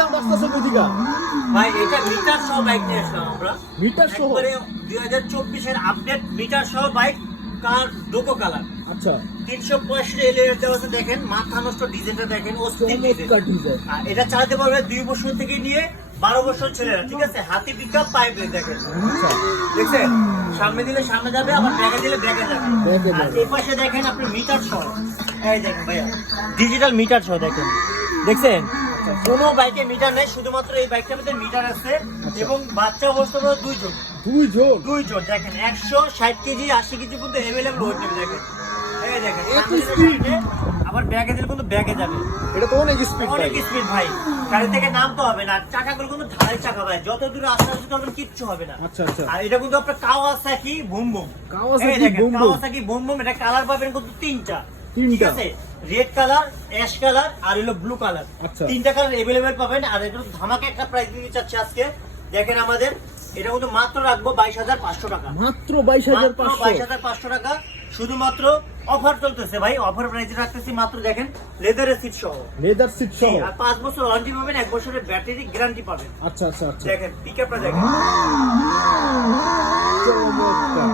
Sound আসতেছে কইদিকা ভাই এটা মিটার সহ বাইক নিয়ে আসলাম আমরা। মিটার সহ? একবারে 2024 এর আপডেট মিটার সহ বাইক, কার ডোকো কালার। আচ্ছা 365 এলইডি দেওয়া আছে, দেখেন মাথা নষ্ট ডিজাইনটা দেখেন, অস্থির ডিজাইন। চমৎকার ডিজাইন। আর এটা চালাতে পারবে 2 বছর থেকে নিয়ে 12 বছর ছেলেরা, ঠিক আছে? হাতি পিকআপ পাইপ দেখেন, আচ্ছা দেখছেন? সামনে দিলে সামনে যাবে, আবার ব্যাগে দিলে ব্যাগে যাবে। ব্যাগে আর যাবে। এই পাশে দেখেন আপনি মিটার সহ, এই দেখেন ভাইয়া ডিজিটাল মিটার সহ দেখেন, দেখছেন? কোনো বাইকে মিটার নেই, শুধুমাত্র এই বাইকটার মধ্যে মিটার আছে। এবং বাচ্চা অবস্থা দুইজন, দুইজন দেখেন 160 কেজি 80 কেজি পর্যন্ত অ্যাভেলেবল ওয়েট নেবে দেখেন। এই দেখেন সামনে দিলে সামনে, আবার ব্যাগে দিলে কিন্তু ব্যাগে যাবে। এটা তো অনেক স্পিড ভাই। অনেক স্পিড ভাই, গাড়ি থেকে নামতে হবে না। চাকাগুলো কিন্তু ঢালাই চাকা ভাই, যত দূরে আস্তে আস্তে করবেন কিচ্ছু হবে না। আচ্ছা আচ্ছা আর এটা কিন্তু আপনার কাওয়াসাকি বুম বুম, কাওয়াসাকি এই দেখেন boom boom. Kawasaki boom boom. এটা কালার পাবেন কিন্তু তিনটা, ঠিক তিনটা। আছে? রেড কালার, অ্যাশ কালার আর হলো ব্লু কালার। আচ্ছা। তিনটা কালার अवेलेबल পাবেন। আর এটা ধামাকা একটা প্রাইস দিতে চাচ্ছি আজকে, দেখেন আমাদের এটা কিন্তু মাত্র রাখবো 22,500 টাকা। মাত্র 22,500। 22,500 টাকা, শুধুমাত্র অফার চলতেছে ভাই। অফার প্রাইসে রাখতেছি মাত্র, দেখেন লেদারের সিট সহ, লেদার সিট সহ। আর 5 বছর ওয়ারেন্টি পাবেন, 1 বছরের ব্যাটারি গ্যারান্টি পাবেন। আচ্ছা আচ্ছা আচ্ছা দেখেন পিকআপটা দেখেন। চমৎকার।